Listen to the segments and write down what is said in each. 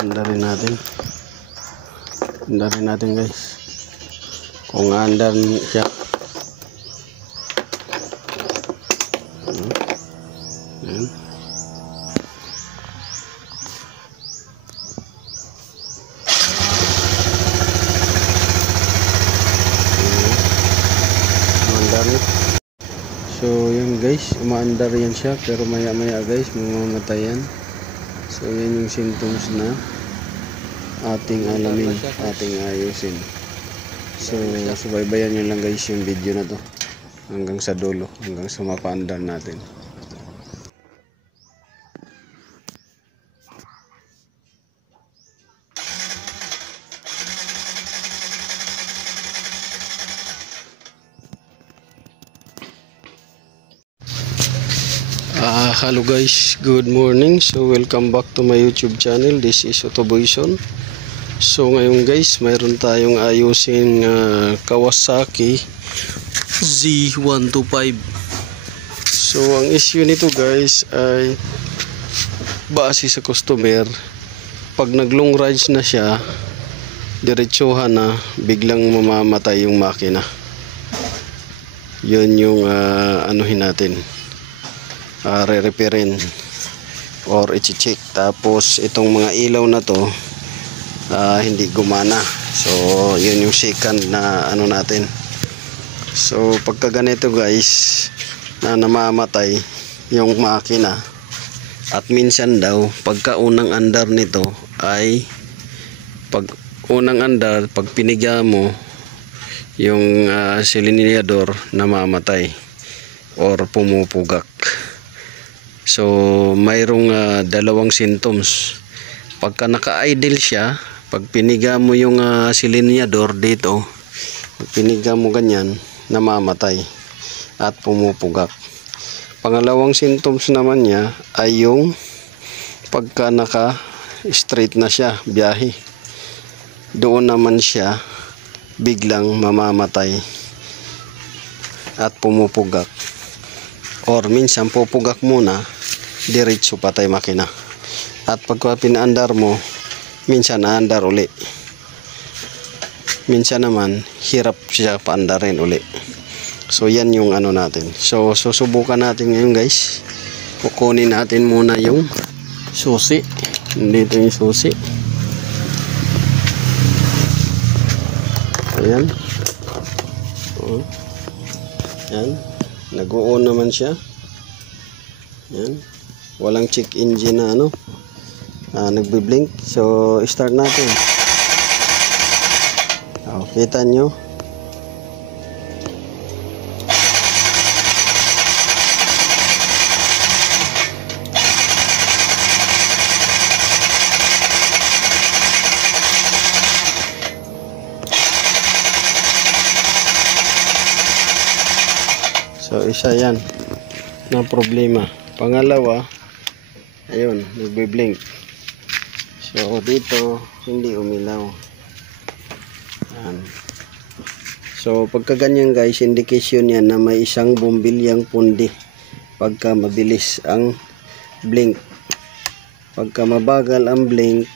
andarin natin. Andarin natin guys. Kung andar siya. Ayan. So yun guys, umaandar yan siya, pero maya maya guys mamamatay yan. So yan yung symptoms na ating alamin, ating ayusin. So subaybayan nyo lang guys yung video na to hanggang sa dulo, hanggang sa mapaandar natin. Hello guys, good morning. So welcome back to my YouTube channel. This is Otoboyson. So ngayon guys, mayroon tayong ayusin Kawasaki Z125. So ang issue nito guys ay base sa customer, pag nag long rides na siya, diretsuhan na, biglang mamamatay yung makina. Yun yung anuhin natin, re-repairin or i-check. Tapos itong mga ilaw na to hindi gumana. So yun yung second na ano natin. So pagka ganito guys na namamatay yung makina, at minsan daw pagka unang andar nito ay pag unang andar, pag piniga mo yung silindador, namamatay or pumupugak. So mayroong dalawang symptoms. Pagka naka-idle siya, pag piniga mo yung silindador dito, pag piniga mo ganyan, namamatay at pumupugak. Pangalawang symptoms naman niya ay yung pagka naka-straight na siya, biyahe, doon naman siya biglang mamamatay at pumupugak. Or minsan pupugak muna, diretso patay makina. At pagka pinaandar mo, minsan naandar uli. Minsan naman hirap siya paandarin uli. So yan yung ano natin. So susubukan natin ngayon guys. Kukunin natin muna yung susi. Dito yung susi. Ayan. Ayan. Nag-on naman siya. Yan. Walang check engine na ano. Nagbi-blink. So start natin. Kita nyo. So isa yan na problema. Pangalawa, ayun, nagbe-blink. So dito hindi umilaw. Yan. So pagka ganyan guys, indication yan na may isang bumbilyang pundi pagka mabilis ang blink. Pagka mabagal ang blink,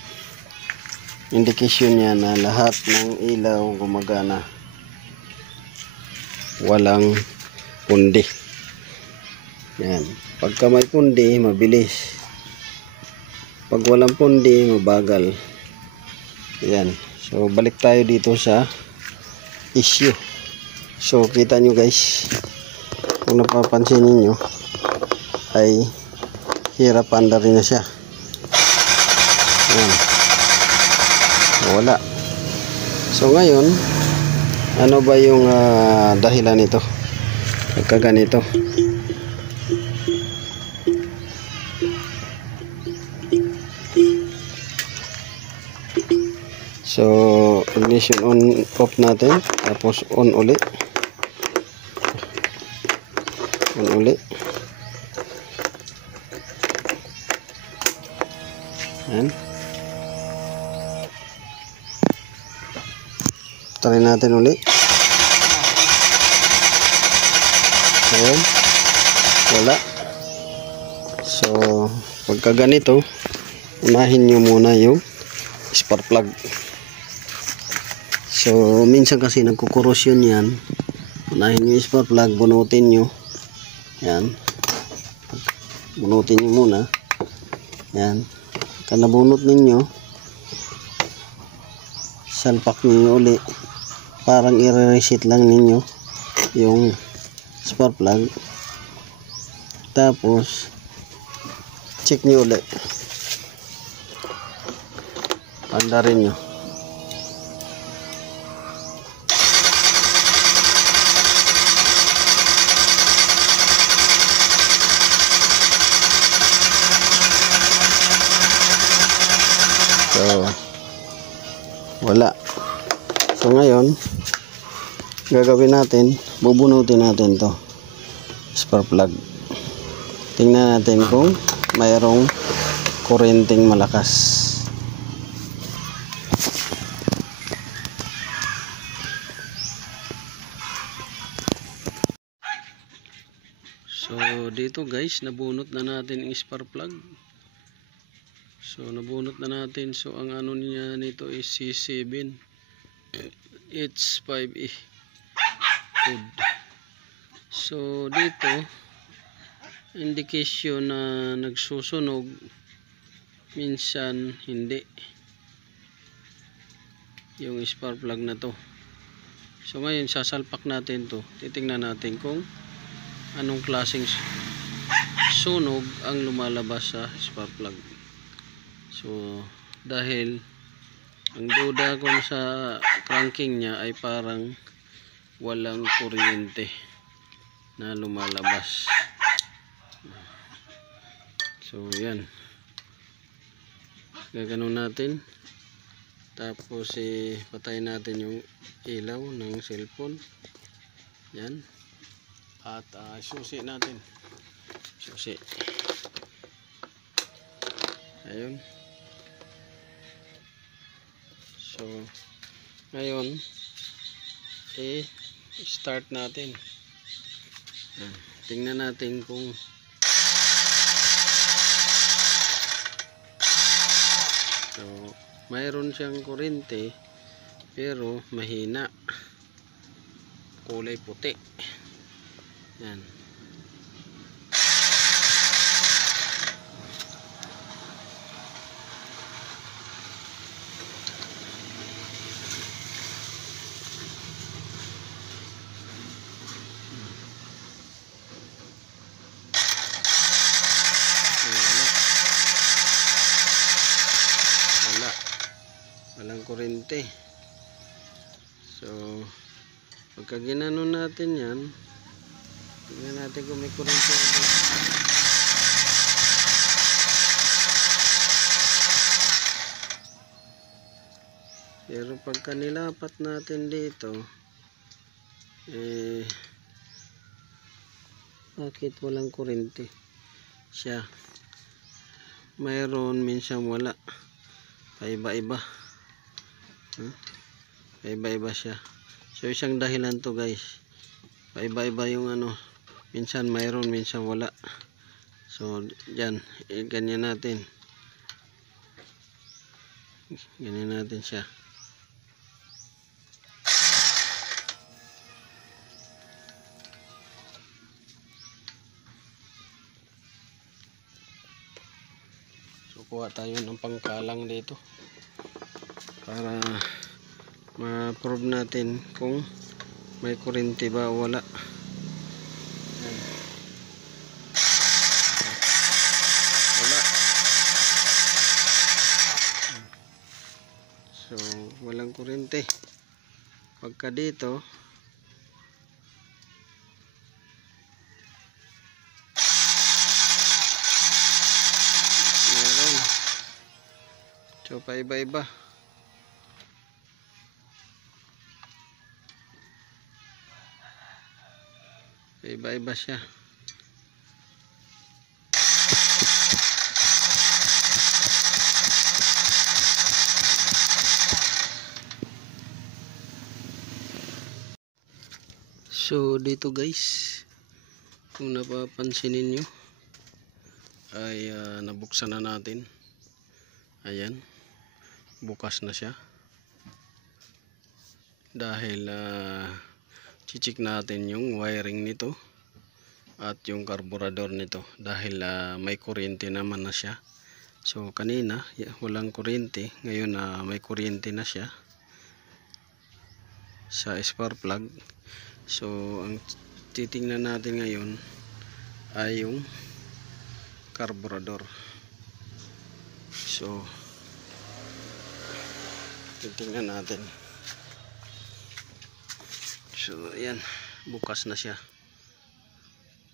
indication yan na lahat ng ilaw gumagana, walang pundi. Yan. Pagka may pundi, mabilis. Pag walang pundi, mabagal. Yan. So balik tayo dito sa issue. So kita nyo guys, kung napapansin niyo ay hirap andarin na siya. Yan. Wala. So ngayon, ano ba yung dahilan nito? Pagka ganito, so ignition on off natin, tapos on uli, yan. Try natin uli. Ayan. Wala. So pagka ganito, unahin nyo muna yung spark plug. So minsan kasi nagkukorosyon yan. Unahin nyo yung spark plug, bunutin nyo. Yan. Bunutin nyo muna. Yan. Pagka nabunot ninyo, salpak nyo uli. Parang i-reset lang ninyo yung spark plug. Tapos check nyo uli. Andarin nyo. So wala. So ngayon gagawin natin, bubunutin natin to spark plug. Tingnan natin kung mayroong kuryenteng malakas. So dito guys, nabunot na natin yung spark plug. So nabunot na natin. So ang ano niya nito is C7 H5E code. So dito indication na nagsusunog, minsan hindi yung spark plug na to. So ngayon sasalpak natin to, titingnan natin kung anong klaseng sunog ang lumalabas sa spark plug. So dahil ang duda ko sa cranking niya ay parang walang kuryente na lumalabas. So yan, gaganon natin. Tapos patayin natin yung ilaw ng cellphone. Yan. At susi natin. Susi. Ayun. So ngayon start natin. Tingnan natin kung so mayroon siyang kuryente pero mahina, kulay puti. Yan. Walang kuryente. So pagka ginanon natin yan, tingnan natin kung may kuryente. Pero pagka nilapat natin dito, bakit walang kuryente siya? Mayroon, minsan wala. Paiba-iba. Paiba-iba siya. So isang dahilan to guys. Paiba-iba yung ano. Minsan mayroon, minsan wala. So dyan, ganyan natin. Ganyan natin siya. So kuha tayo ng pangkalang dito para ma-prove natin kung may kuryente ba o wala. Wala. So walang kuryente. Pagka dito meron. So paiba-iba. Iba-iba siya. So dito guys, kung napapansin niyo ay nabuksan na natin. Ayan, bukas na siya. Dahil chichik natin yung wiring nito at yung karburador nito, dahil may kuryente naman na siya. So kanina walang kuryente, ngayon may kuryente na siya sa spark plug. So ang titingnan natin ngayon ay yung karburador. So titingnan natin. So ayan, bukas na siya.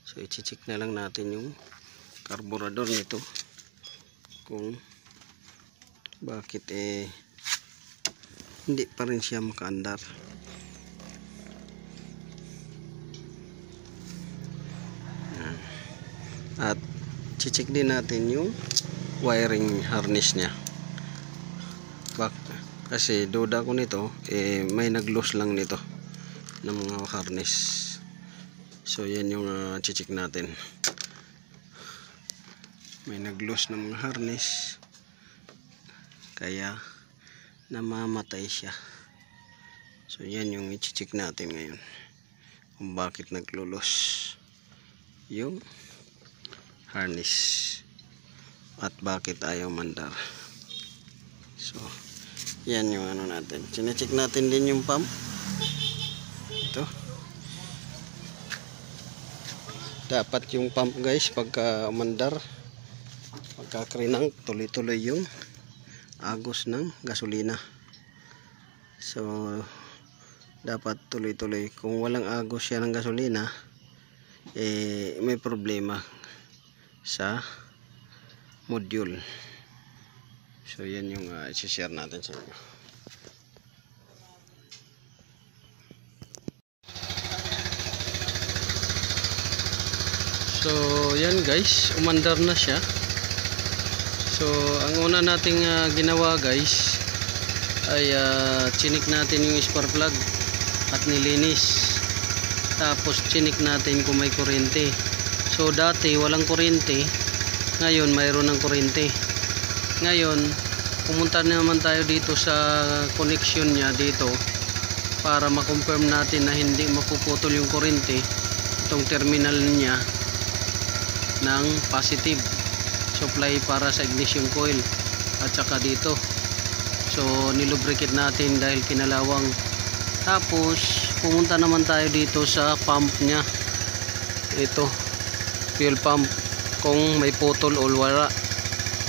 So i-check na lang natin yung karburador nito kung bakit hindi pa rin siya makaandar. At i-check din natin yung wiring harness niya. Kasi duda ko nito may nag-loose lang nito ng mga harness. So yan yung check natin, may nag-loose ng mga harness kaya namamatay siya. So yan yung i-check natin ngayon, kung bakit naglo-loose yung harness at bakit ayaw mandar. So yan yung ano natin, sine-check natin din yung pump. Ito dapat yung pump guys, pagka umandar, pagka krinang, tuloy-tuloy yung agos ng gasolina. So dapat tuloy-tuloy. Kung walang agos siya ng gasolina, may problema sa module. So yan yung i-share natin sa inyo. So yan guys, umandar na siya. So ang una nating ginawa guys ay chinik natin yung spark plug at nilinis. Tapos chinik natin kung may kuryente. So dati walang kuryente, ngayon mayroon ng kuryente. Ngayon pumunta naman tayo dito sa connection niya dito para ma-confirm natin na hindi mapuputol yung kuryente, itong terminal niya ng positive supply para sa ignition coil at saka dito. So nilubricate natin dahil kinalawang. Tapos pumunta naman tayo dito sa pump nya, ito fuel pump, kung may putol o wala.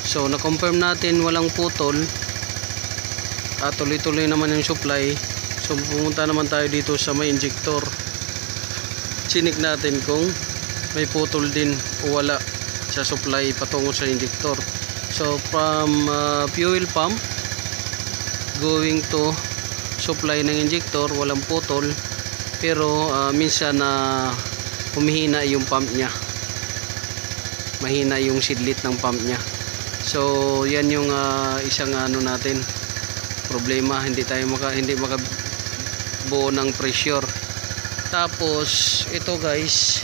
So na-confirm natin walang putol at tuloy-tuloy naman yung supply. So pumunta naman tayo dito sa may injector, chinik natin kung may putol din o wala sa supply patungo sa injector. So from fuel pump going to supply ng injector, walang putol, pero minsan humihina yung pump nya, mahina yung sidlit ng pump nya. So yan yung isang ano natin problema, hindi makabuo ng pressure. Tapos ito guys,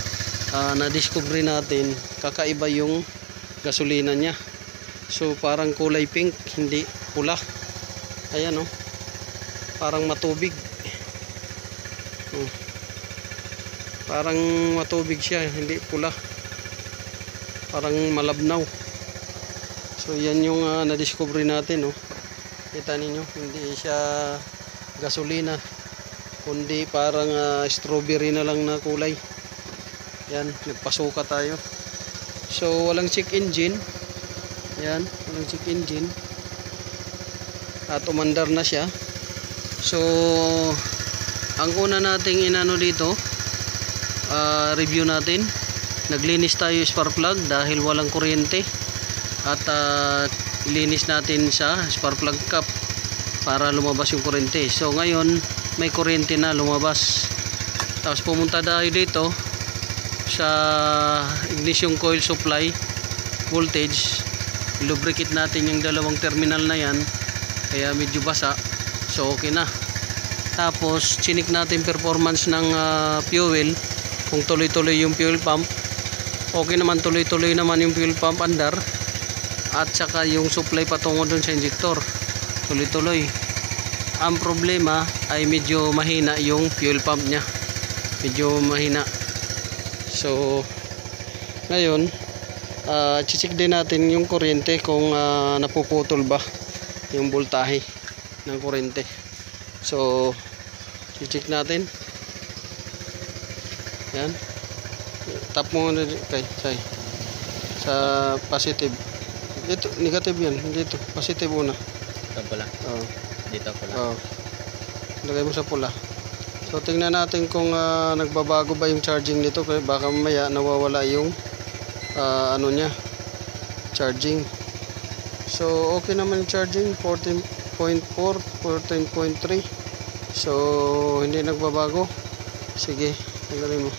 na-discover natin kakaiba yung gasolina niya. So parang kulay pink, hindi pula. Ayan oh, parang matubig. Parang matubig siya, hindi pula, parang malabnaw. So yan yung na-discover natin oh. Kita ninyo, hindi siya gasolina, kundi parang strawberry na lang na kulay. Yan, nagpasuka tayo. So walang check engine. Yan, walang check engine. At umandar na siya. So ang una nating inano dito, review natin. Naglinis tayo spark plug dahil walang kuryente. At linis natin sa spark plug cap para lumabas yung kuryente. So ngayon may kuryente na lumabas. Tapos pumunta tayo dito sa ignition coil supply voltage, lubricate natin yung dalawang terminal na yan, kaya medyo basa. So okay na. Tapos chinik natin performance ng fuel, kung tuloy-tuloy yung fuel pump. Okay naman, tuloy-tuloy naman yung fuel pump andar, at saka yung supply patungo dun sa injector. tuloy-tuloy. Ang problema ay medyo mahina yung fuel pump niya, medyo mahina. So ngayon check din natin yung kuryente kung napuputol ba yung voltahe ng kuryente. So check natin. Yan, tap mo na kay sa positive. Ito negative yan, dito positive una. Ito pula. Oo. Dito pula. Oo. Lagay mo sa pula. So tingnan natin kung nagbabago ba yung charging nito, kasi baka mamaya nawawala yung ano niya, charging. So okay naman yung charging, 14.4, 14.3. So hindi nagbabago. Sige, tanggalin mo.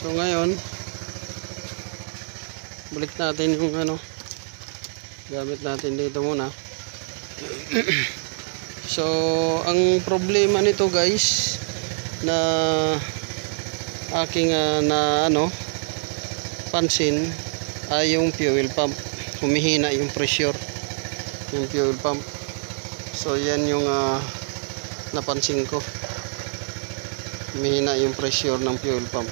So ngayon balik natin yung gamit natin dito muna. So ang problema nito guys na aking pansin ay yung fuel pump. Humihina yung pressure yung fuel pump. So yan yung napansin ko, humihina yung pressure ng fuel pump.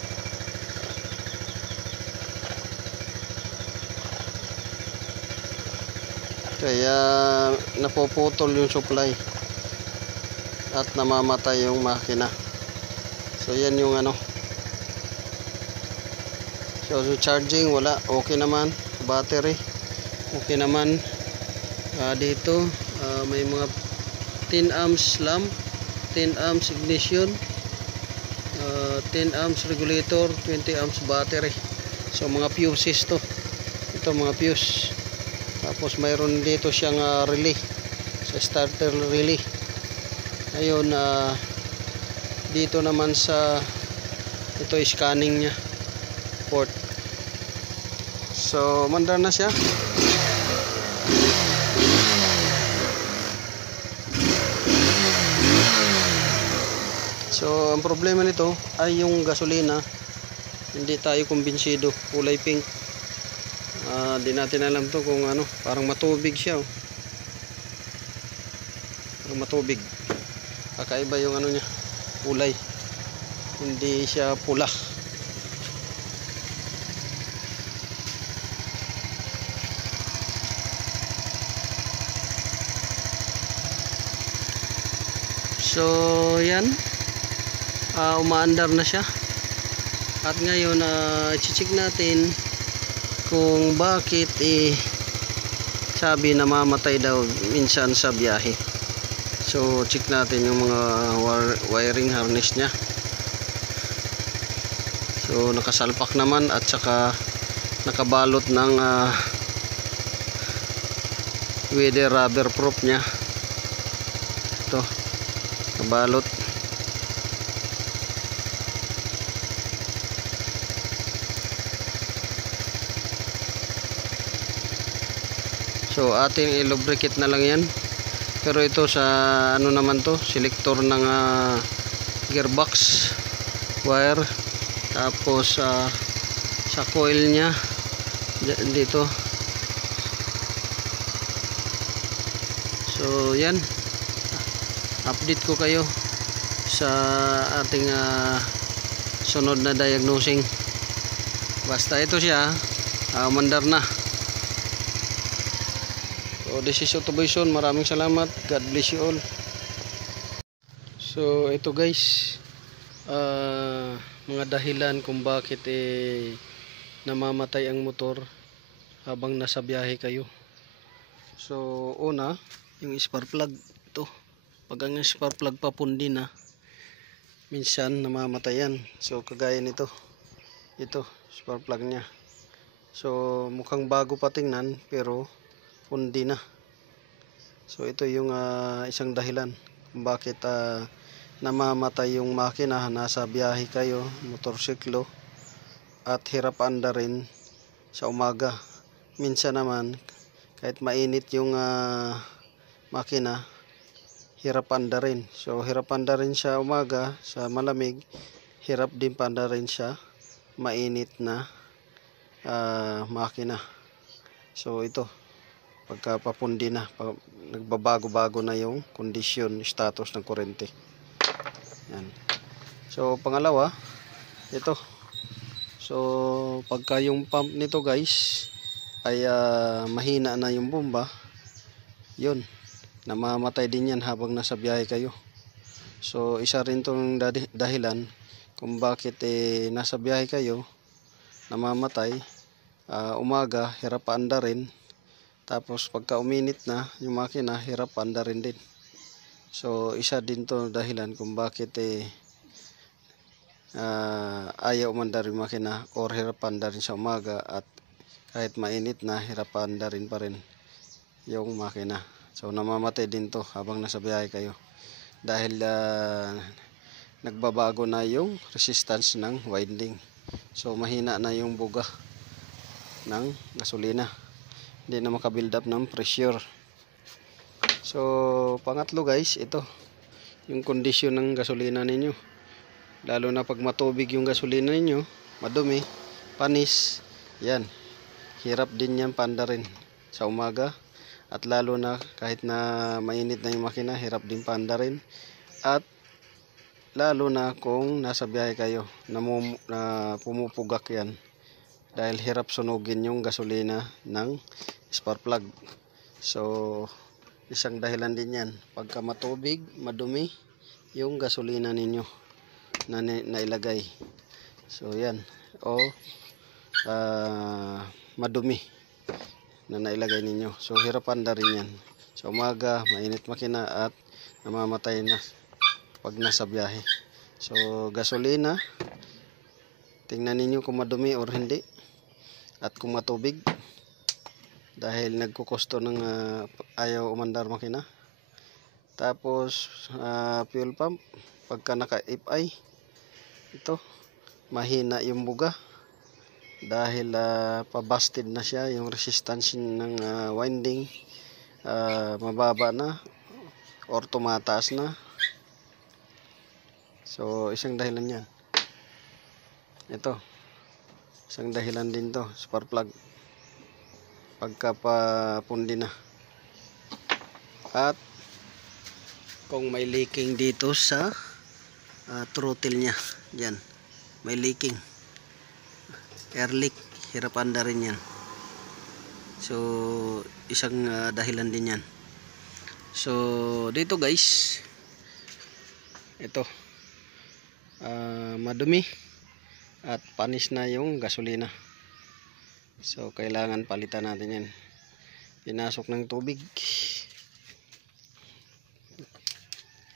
Kaya napuputol yung supply at namamatay yung makina. So yan yung so charging wala, okay naman. Battery okay naman. Dito may mga 10 amps lamp, 10 amps ignition, 10 amps regulator, 20 amps battery. So mga fuses to. Ito mga fuse. Tapos mayroon dito siyang relay, sa starter relay. Ayun, dito naman sa ito scanning niya port. So mandar na siya. So ang problema nito ay yung gasolina, hindi tayo kumbinsido, kulay pink. Di natin alam to kung parang matubig siya. Parang matubig. Kakaiba yung niya, kulay. Hindi siya pula. So yan, umaandar na siya. At ngayon i-check natin kung bakit sabi namamatay daw minsan sa biyahe. So check natin yung mga wiring harness nya. So nakasalpak naman at saka nakabalot ng weather rubber proof nya. Ito nakabalot. So ating i-lubricate na lang yan. Pero ito sa naman to, selector ng gearbox wire. Tapos sa coil nya dito. So yan, update ko kayo sa ating sunod na diagnosing. Basta ito siya, mandar na. So this is Autobison. Maraming salamat. God bless you all. So ito guys, mga dahilan kung bakit namamatay ang motor habang nasa biyahe kayo. So una, yung spark plug. Ito, pag ang spark plug papundi na, minsan namamatay yan. So kagaya nito, ito spark plug nya. So mukhang bago pa tingnan pero pundi na. So ito yung isang dahilan kung bakit namamatay yung makina. Nasa biyahe kayo, motorsiklo, at hirap andarin sa umaga. Minsan naman kahit mainit yung makina, hirap andarin. So hirap andarin sa umaga, sa malamig, hirap din pandarin sa mainit na makina. So ito pagka papundi na, nagbabago-bago na yung kondisyon, status ng kuryente. Yan. So pangalawa, ito. So pagka yung pump nito guys ay mahina na yung bomba, yun, namamatay din yan habang nasa biyahe kayo. So isa rin tong dahilan kung bakit nasa biyahe kayo, namamatay. Umaga hirap paandarin, tapos pagka uminit na yung makina, hirap paandarin din. So isa din to dahilan kung bakit ayaw umandar yung makina or hirap paandarin sa umaga, at kahit mainit na, hirap paandarin pa rin yung makina. So namamatay din to habang nasa biyahe kayo dahil nagbabago na yung resistance ng winding. So mahina na yung buga ng gasolina, hindi na makabuild up ng pressure. So pangatlo guys, ito yung kondisyon ng gasolina ninyo, lalo na pag matubig yung gasolina ninyo, madumi, panis, yan, hirap din yan paandarin sa umaga. At lalo na kahit na mainit na yung makina, hirap din paandarin. At lalo na kung nasa biyahe kayo na pumupugak yan, dahil hirap sunugin yung gasolina ng spark plug. So isang dahilan din yan, pagka matubig, madumi yung gasolina ninyo na nailagay. So yan, o madumi na nailagay ninyo. So hirap andarin yan sa umaga, mainit makina, at namamatay na pag nasa biyahe. So gasolina, tingnan ninyo kung madumi or hindi, at kung matubig, dahil nagkukosto ng ayaw umandar makina. Tapos fuel pump, pagka naka-FI, ito mahina yung buga dahil pabusted na siya, yung resistance ng winding mababa na or tumataas na. So isang dahilan yan. Ito, isang dahilan din to, spark plug, pagka papundi na. At kung may leaking dito sa throttle nya, dyan may leaking, air leak, hirap andarin yan. So isang dahilan din yan. So dito guys, ito madumi at panis na yung gasolina. So kailangan palitan natin yan. Pinasok ng tubig,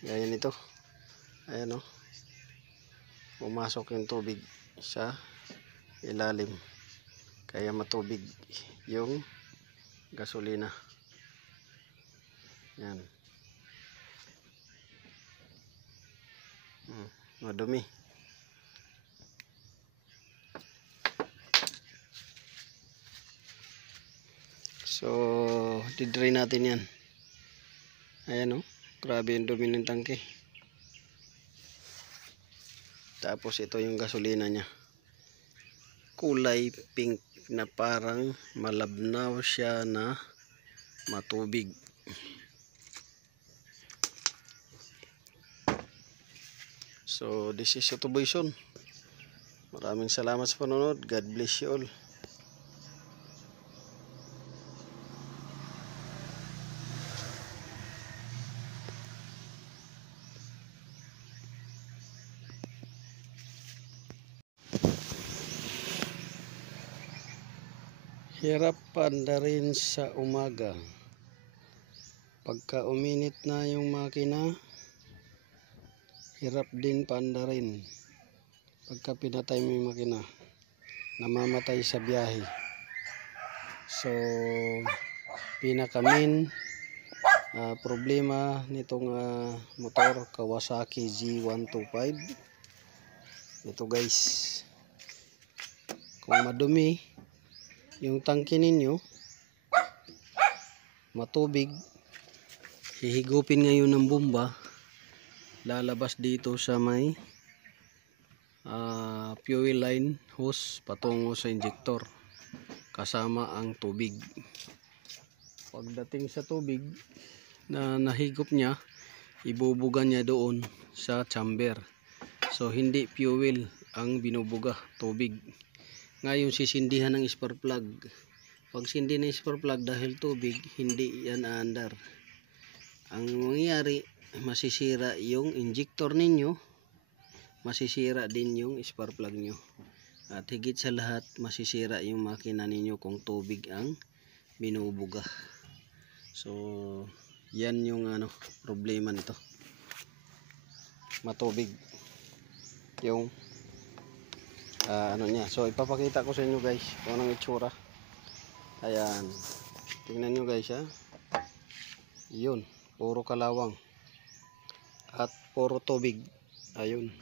gaya nito, ayan o, pumasok yung tubig sa ilalim, kaya matubig yung gasolina. Yan, madumi. So didrain natin yan. Ayan o, grabe yung dumi ng tangke. Tapos ito yung gasolina nya, kulay pink na parang malabnaw siya na matubig. So this is Youtubation. Maraming salamat sa panonood. God bless you all. Hirap paandarin sa umaga. Pagka uminit na yung makina, hirap din paandarin. Pagka pinatay mo yung makina, namamatay sa biyahe. So pinaka-main problema nitong motor Kawasaki Z125, ito guys, kung madumi yung tangke ninyo, matubig, hihigupin ngayon ng bomba, lalabas dito sa may fuel line hose patungo sa injector kasama ang tubig. pagdating sa tubig na nahigop niya, ibubuga niya doon sa chamber. So hindi fuel ang binubuga, tubig. Ngayon sisindihan ng spark plug. Pag sindi ng spark plug dahil tubig, hindi yan aandar. Ang mangyayari, masisira yung injector ninyo, masisira din yung spark plug nyo. At higit sa lahat, masisira yung makina ninyo kung tubig ang binubuga. So yan yung problema nito. Matubig yung niya. So ipapakita ko sa inyo guys kung anong itsura. Ayan, tingnan nyo guys ha. Yun, puro kalawang at puro tubig. Ayun,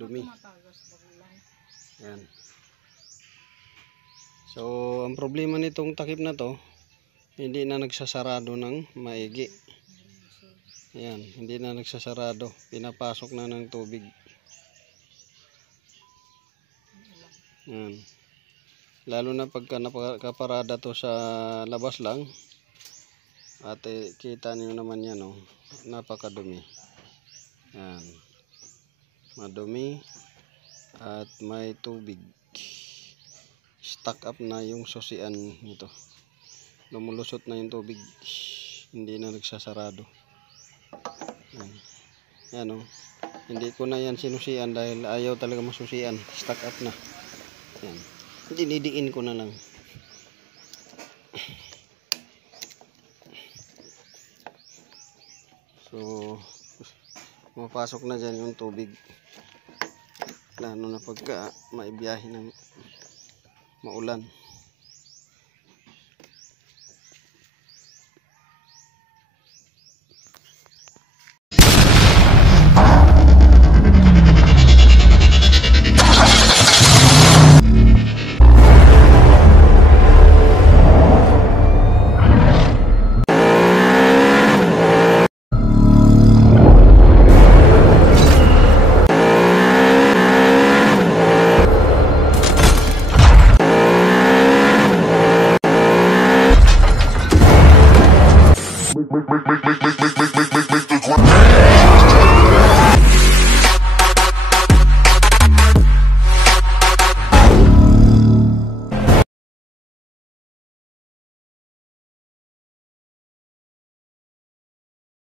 dumi. Ayan. So ang problema nitong takip na to, hindi na nagsasarado ng maigi. Ayan, hindi na nagsasarado, pinapasok na ng tubig. Ayan. Lalo na pagka nakaparada to sa labas lang. At kita niyo naman yan, oh, napakadumi. Ayan, madumi at may tubig. Stuck up na yung susian nito. Lumulusot na yung tubig, hindi na nagsasarado. Yan, oh. Hindi ko na yan sinusian dahil ayaw talaga masusian. Stuck up na. Yan. Dinidiin ko na lang. So mapasok na dyan yung tubig, lalo na pagka maibiyahe ng maulan. Make